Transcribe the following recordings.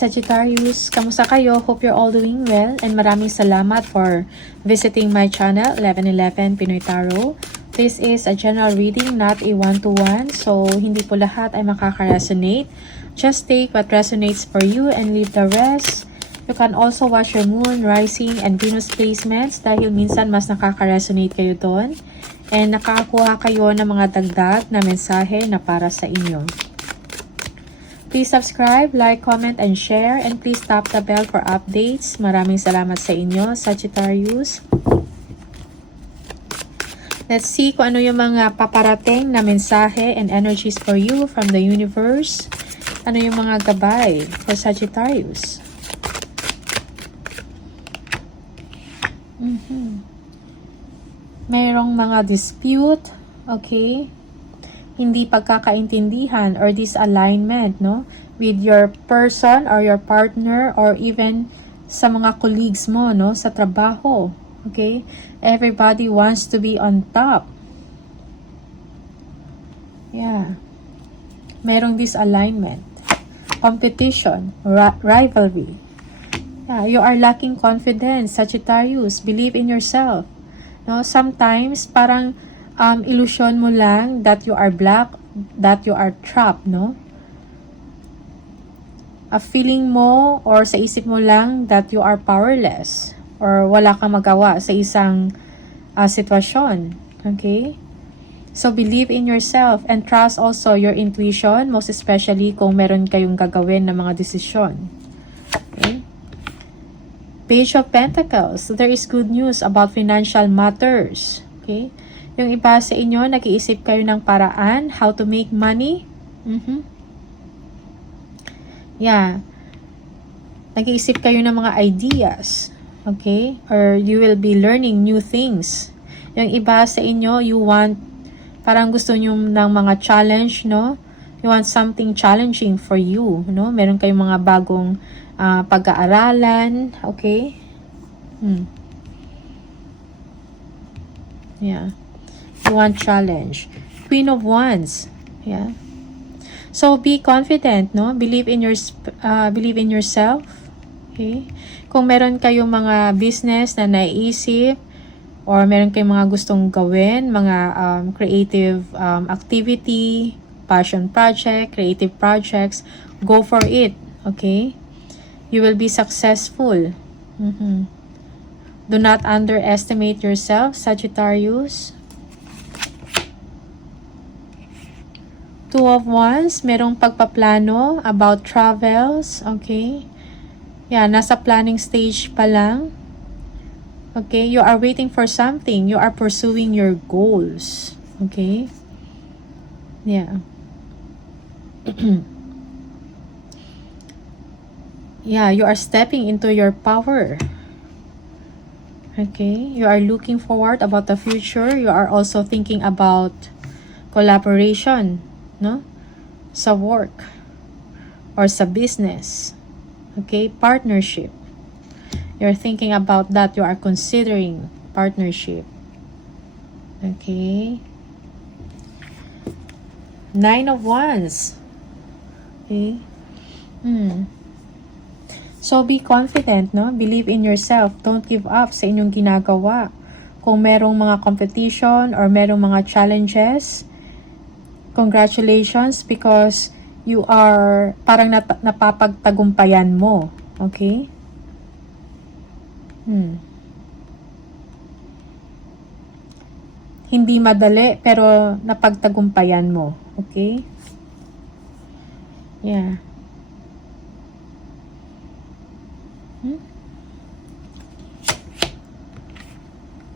Sagittarius, kamusta kayo? Hope you're all doing well and maraming salamat for visiting my channel 1111 Pinoy Tarot. This is a general reading, not a one-to-one, so hindi po lahat ay makaka-resonate. Just take what resonates for you and leave the rest. You can also watch your moon, rising, and Venus placements dahil minsan mas nakaka-resonate kayo doon and nakakakuha kayo ng mga dagdag na mensahe na para sa inyo. Please subscribe, like, comment, and share. And please tap the bell for updates. Maraming salamat sa inyo, Sagittarius. Let's see kung ano yung mga paparating na mensahe and energies for you from the universe. Ano yung mga gabay for Sagittarius. Mayroong mga dispute, okay? Hindi pagkakaintindihan or disalignment, no? With your person or your partner or even sa mga colleagues mo, no? Sa trabaho, okay? Everybody wants to be on top. Yeah. Merong disalignment. Competition, rivalry. Yeah, you are lacking confidence, Sagittarius. Believe in yourself. No? Sometimes, parang illusion mo lang that you are black, that you are trapped, no? A feeling mo or sa isip mo lang that you are powerless or wala kang magawa sa isang sitwasyon. Okay? So, believe in yourself and trust also your intuition, most especially kung meron kayong gagawin na mga desisyon. Okay? Page of Pentacles. There is good news about financial matters. Okay? Yung iba sa inyo, nag-iisip kayo ng paraan how to make money. Yeah. Nag-iisip kayo ng mga ideas. Okay? Or you will be learning new things. Yung iba sa inyo, you want, parang gusto nyo ng mga challenge, no? You want something challenging for you, no? Meron kayong mga bagong pag-aaralan. Okay? Yeah. You want challenge. Queen of Wands. Yeah. So be confident, no? Believe in yourself. Okay? Kung meron kayong mga business na naiisip or meron kayong mga gustong gawin, mga creative activity, passion project, creative projects, go for it. Okay? You will be successful. Do not underestimate yourself, Sagittarius. Two of Wands, merong pagpaplano about travels, okay? Yeah, nasa planning stage pa lang. Okay, you are waiting for something. You are pursuing your goals. Okay? Yeah. Yeah, you are stepping into your power. Okay? You are looking forward about the future. You are also thinking about collaboration, no? Sa work or sa business. Okay? Partnership. You're thinking about that. You are considering partnership. Okay? Nine of Wands. Okay? So, be confident, no? Believe in yourself. Don't give up sa inyong ginagawa. Kung merong mga competition or merong mga challenges, congratulations because you are parang napapagtagumpayan mo. Okay? Hindi madali pero napagtagumpayan mo. Okay? Yeah.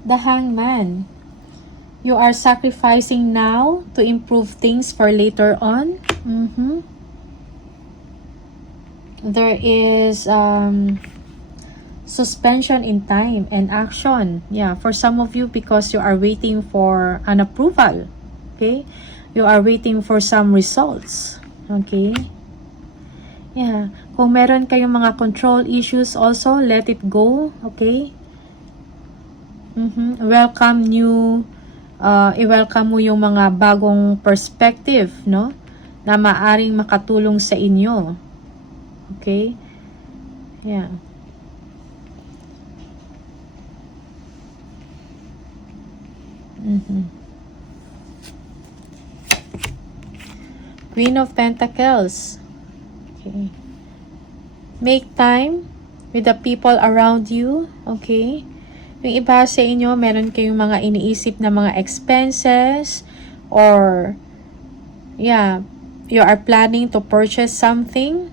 The Hangman. You are sacrificing now to improve things for later on. There is suspension in time and action. Yeah, for some of you because you are waiting for an approval. Okay? You are waiting for some results. Okay? Yeah. Kung meron kayong mga control issues also, let it go. Okay? Welcome new i-welcome mo yung mga bagong perspective, no? Na maaring makatulong sa inyo. Okay? Yeah. Queen of Pentacles. Okay. Make time with the people around you. Okay. Yung iba sa inyo, meron kayong mga iniisip na mga expenses or yeah, you are planning to purchase something.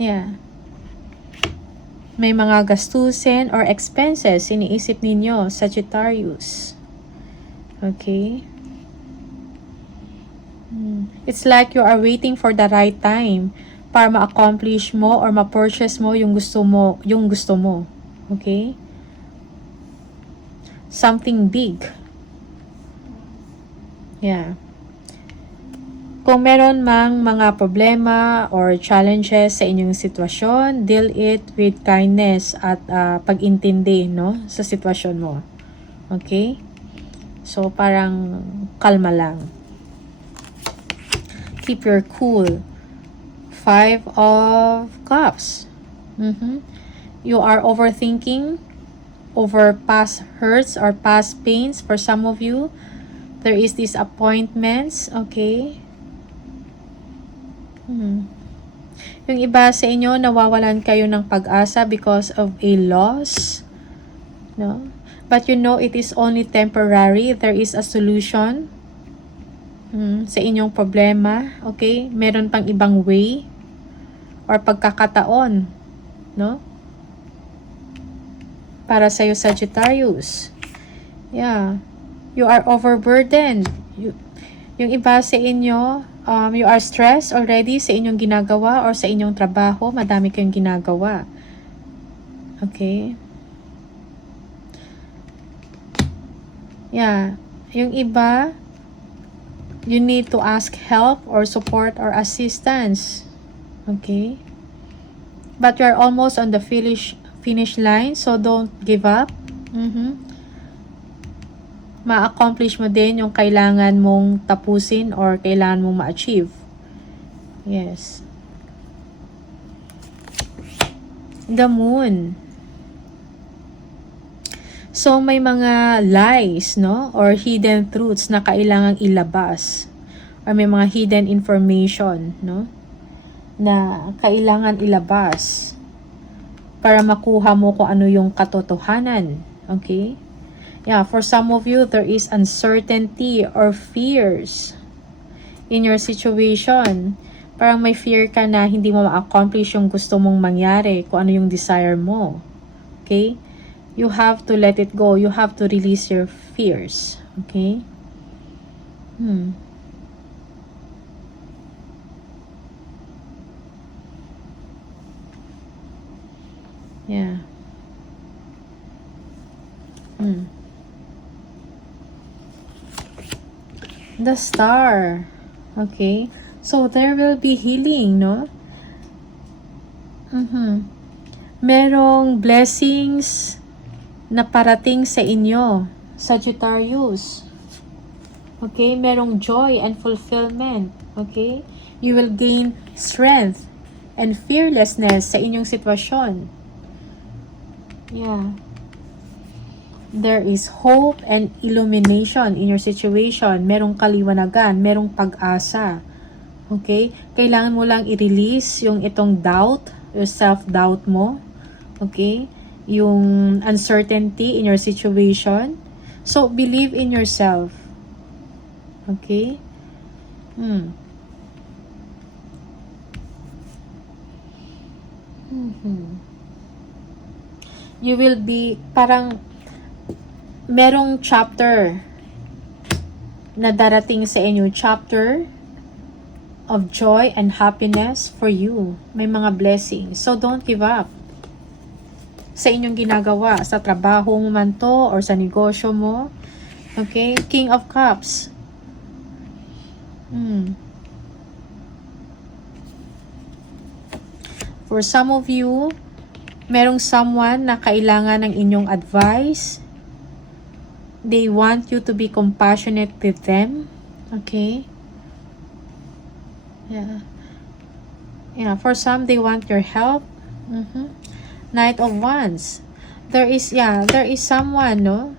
Yeah. May mga gastusin or expenses iniisip ninyo, Sagittarius. Okay. It's like you are waiting for the right time para ma-accomplish mo or ma-purchase mo yung gusto mo, Okay? Something big. Yeah. Kung meron mang mga problema or challenges sa inyong sitwasyon, deal it with kindness at pag-intindi, no, sa sitwasyon mo. Okay? So, parang kalma lang. Keep your cool. 5 of Cups. You are overthinking over past hurts or past pains. For some of you, there is disappointments. Okay? Yung iba sa inyo, nawawalan kayo ng pag-asa because of a loss. No? But you know it is only temporary. There is a solution sa inyong problema. Okay? Meron pang ibang way or pagkakataon, no? Para sa'yo, Sagittarius. Yeah. You are overburdened. Yung iba sa inyo, you are stressed already sa inyong ginagawa or sa inyong trabaho. Madami kayong ginagawa. Okay? Yeah. Yung iba, you need to ask help or support or assistance. Okay? But you're almost on the finish line, so don't give up. Ma-accomplish mo din yung kailangan mong tapusin or kailangan mong ma-achieve. Yes. The Moon. So, may mga lies, no? Or hidden truths na kailangang ilabas. Or may mga hidden information, no? Na kailangan ilabas para makuha mo kung ano yung katotohanan. Okay? Yeah, for some of you, there is uncertainty or fears in your situation. Parang may fear ka na hindi mo ma-accomplish yung gusto mong mangyari, kung ano yung desire mo. Okay? You have to let it go. You have to release your fears. Okay? Yeah. The Star. Okay. So, there will be healing, no? Merong blessings na parating sa inyo, Sagittarius. Okay? Merong joy and fulfillment. Okay? You will gain strength and fearlessness sa inyong sitwasyon. Yeah. There is hope and illumination in your situation. Merong kaliwanagan, merong pag-asa. Okay? Kailangan mo lang i-release yung itong doubt, yung self-doubt mo. Okay? Yung uncertainty in your situation. So, believe in yourself. Okay? You will be, parang, merong chapter na darating sa inyo. Chapter of joy and happiness for you. May mga blessings. So, don't give up sa inyong ginagawa. Sa trabaho mo man to or sa negosyo mo. Okay? King of Cups. For some of you, merong someone na kailangan ng inyong advice. They want you to be compassionate with them. Okay? Yeah. Yeah, for some, they want your help. Knight of Wands. There is someone, no?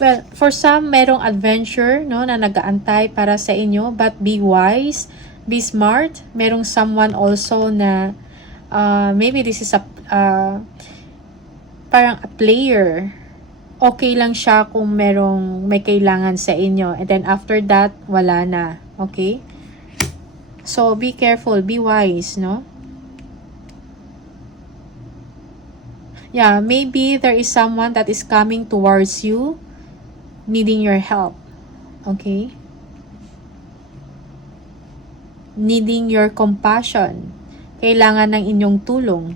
Well, for some, merong adventure, no, na nag-aantay para sa inyo. But be wise, be smart. Merong someone also na, maybe this is parang a player. Okay lang siya kung may kailangan sa inyo. And then after that, wala na. Okay? So, be careful, be wise, no? Yeah, maybe there is someone that is coming towards you, needing your help. Okay? Needing your compassion. Kailangan ng inyong tulong.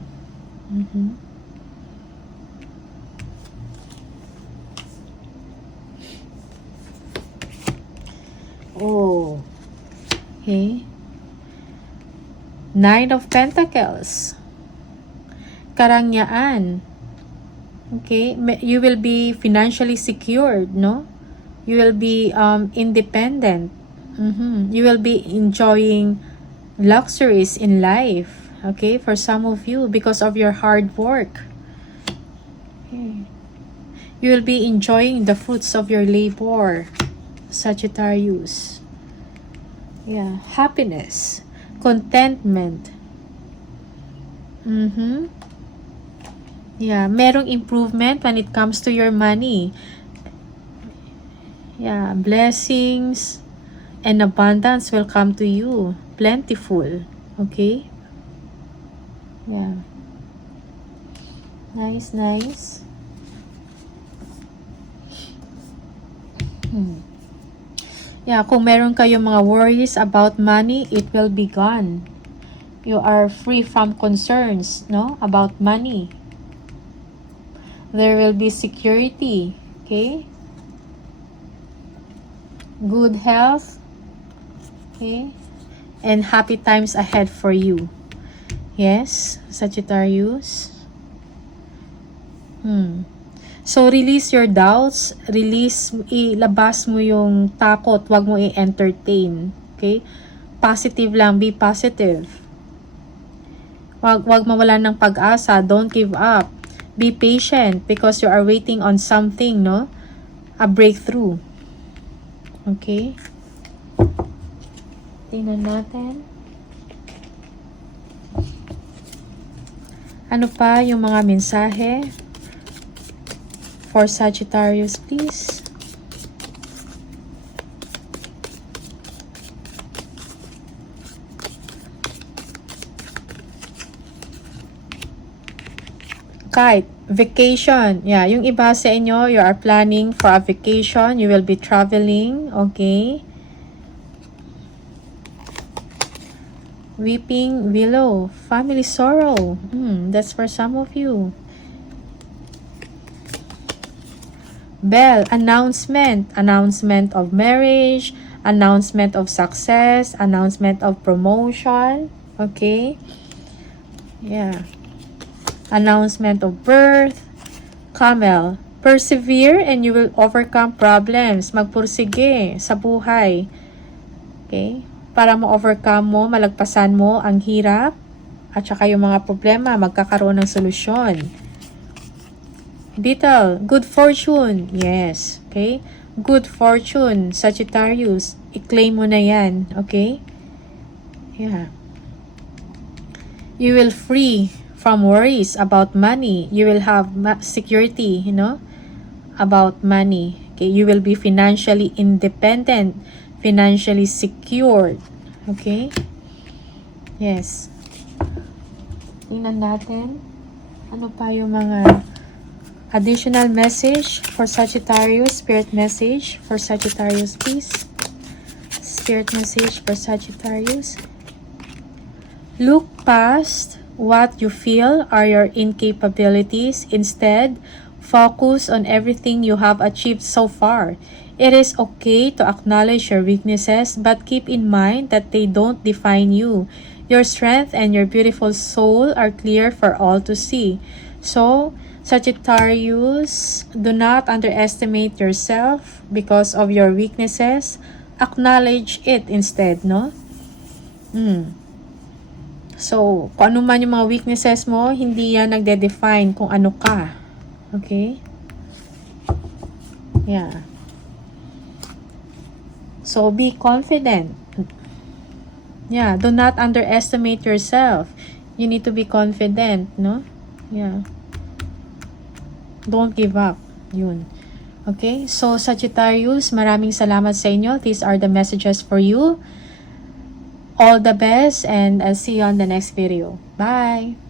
Oh. Okay. Nine of Pentacles. Karangyaan. Okay, you will be financially secured, no? You will be independent. You will be enjoying luxuries in life, okay, for some of you because of your hard work. Okay. You will be enjoying the fruits of your labor, Sagittarius. Yeah, happiness, contentment. Yeah, merong improvement when it comes to your money. Yeah, blessings and abundance will come to you. Plentiful. Okay? Yeah. Nice, nice. Yeah, kung meron kayong mga worries about money, it will be gone. You are free from concerns, no? About money. There will be security, okay? Good health, okay? And happy times ahead for you. Yes, Sagittarius. So, release your doubts. Ilabas mo yung takot. Huwag mo i-entertain. Okay? Positive lang. Be positive. Huwag mawalan ng pag-asa. Don't give up. Be patient because you are waiting on something, no? A breakthrough. Okay? Tingnan natin. Ano pa yung mga mensahe for Sagittarius, please? Kite, vacation. Yeah, yung iba sa inyo, you are planning for a vacation. You will be traveling. Okay? Weeping willow, family sorrow. That's for some of you. Bell, announcement. Announcement of marriage, announcement of success, announcement of promotion. Okay? Yeah. Announcement of birth. Camel, persevere and you will overcome problems. Magpursige sa buhay. Okay? Para ma-overcome mo, malagpasan mo ang hirap at saka yung mga problema, magkakaroon ng solusyon. Beetle, good fortune. Yes. Okay? Good fortune, Sagittarius. I-claim mo na yan. Okay? Yeah. You will free from worries about money. You will have security, you know, about money. Okay? You will be financially independent, financially secured. Okay? Yes. Tingnan natin. Ano pa yung mga additional message for Sagittarius? Spirit message for Sagittarius, please. Spirit message for Sagittarius. Look past what you feel are your incapabilities. Instead, focus on everything you have achieved so far. It is okay to acknowledge your weaknesses, but keep in mind that they don't define you. Your strength and your beautiful soul are clear for all to see. So, Sagittarius, do not underestimate yourself because of your weaknesses. acknowledge it instead, no? So, kung ano man yung mga weaknesses mo, hindi yan nagde-define kung ano ka. Okay? Yeah. So, be confident. Yeah, do not underestimate yourself. You need to be confident, no? Yeah. Don't give up. Yun. Okay? So, Sagittarius, maraming salamat sa inyo. These are the messages for you. All the best and I'll see you on the next video. Bye!